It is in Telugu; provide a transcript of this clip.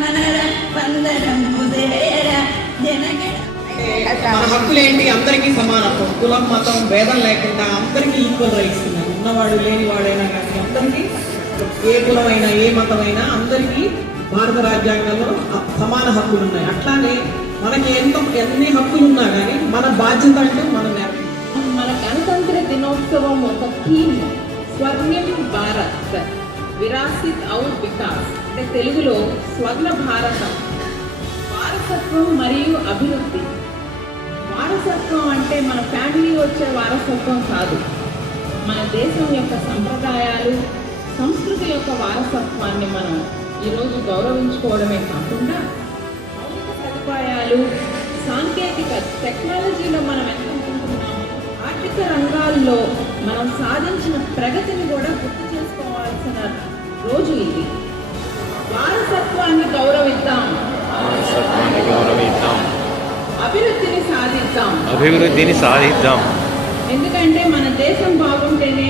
మన హక్కులేంటి? అందరికీ సమానత్వం, కులం మతం భేదం లేకుండా అందరికీ ఈక్వల్ రైట్స్ ఉన్నాయి. ఉన్నవాడు లేనివాడైనా కానీ అందరికీ, ఏ కులమైనా ఏ మతమైనా అందరికీ భారత రాజ్యాంగంలో సమాన హక్కులు ఉన్నాయి. అట్లానే మనకి ఎన్ని హక్కులు ఉన్నా కానీ మన బాధ్యత అంటే మన గణతంత్ర దినోత్సవం ఒక థీమ్ స్వర్ణిం భారత్ విరాసిత్ ఔర్ వికాస్, అంటే తెలుగులో స్వర్ణ భారతం, వారసత్వం మరియు అభివృద్ధి. వారసత్వం అంటే మన ఫ్యామిలీ వచ్చే వారసత్వం కాదు, మన దేశం యొక్క సంప్రదాయాలు సంస్కృతి యొక్క వారసత్వాన్ని మనం ఈరోజు గౌరవించుకోవడమే కాకుండా మౌలిక సదుపాయాలు, సాంకేతిక టెక్నాలజీలో మనం ఎంత అనుకుంటున్నాము, ఆర్థిక రంగాల్లో మనం సాధించిన ప్రగతిని కూడా గుర్తు చేసుకోవాల్సిన రోజు ఇది. వారసత్వాన్ని గౌరవిద్దాం, అభివృద్ధిని సాధిద్దాం. ఎందుకంటే మన దేశం బాగుంటేనే